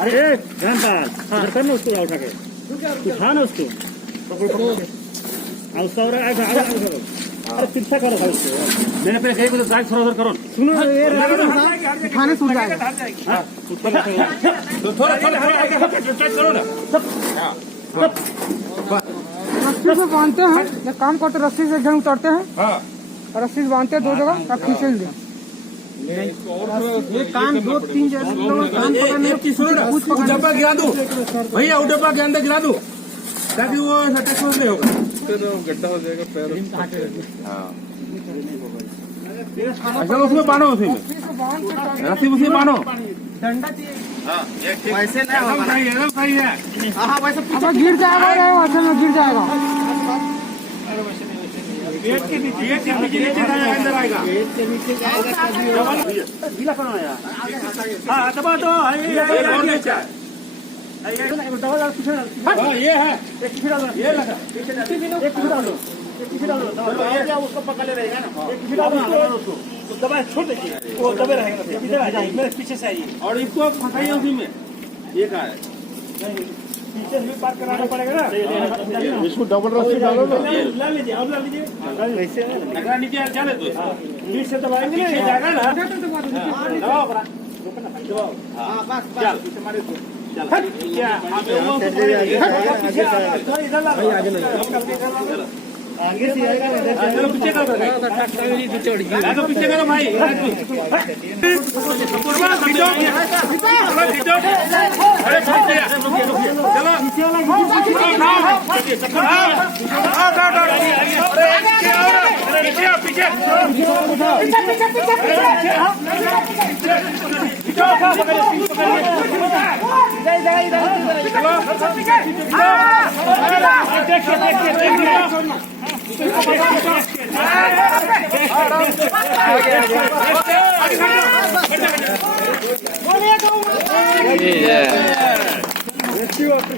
अरे धनपाल इधर कर ना उसको उठा के उठा ना उसको उसका अरे पीछा करो भाई उसको मैंने पहले कहीं को तो साइड थोड़ा उधर करो सुनो ये खाने सूट जाएगा तो थोड़ा थोड़ा करो ना रस्सी से बांधते हैं। ये काम करते रस्सी से जन उतरते हैं रस्सी से बांधते हैं 2 जगह तब खींचे दे ये कान 2-3 जगह कान पकड़ने डब्बा गिरा दो भैया वो डब्बा के अंदर गिरा दो ताकि वो टच नहीं होगा गड्ढा हो जाएगा पैर अच्छा उसमें बांधो उसी में रस्सी उसी बांधो डंडा चाहिए वैसे नहीं सही है हाँ वैसे गिर जाएगा वैसे में गिर जाएगा पेट के नीचे अंदर आएगा गीला करो यार हाँ दबा दो ये है ये लगा उसको पकड़ ले रहेगा ना तो दबा छोड़ दीजिए वो दबे रहेगा इधर आ जाइए मेरे पीछे से आइए और इसको फंसाइए उसी में ये कहा है पीछे भी पार कराना पड़ेगा ना इसको डबल रस्सी डालो ना ला लीजिए अब ला लीजिए लगा नीचे चले तो नीचे से दबाएंगे ना जाएगा ना दबाओ दबाओ बस चल तुम्हारे चल क्या आगे से आएगा चलो पीछे करो पीछे करो भाई Yeah.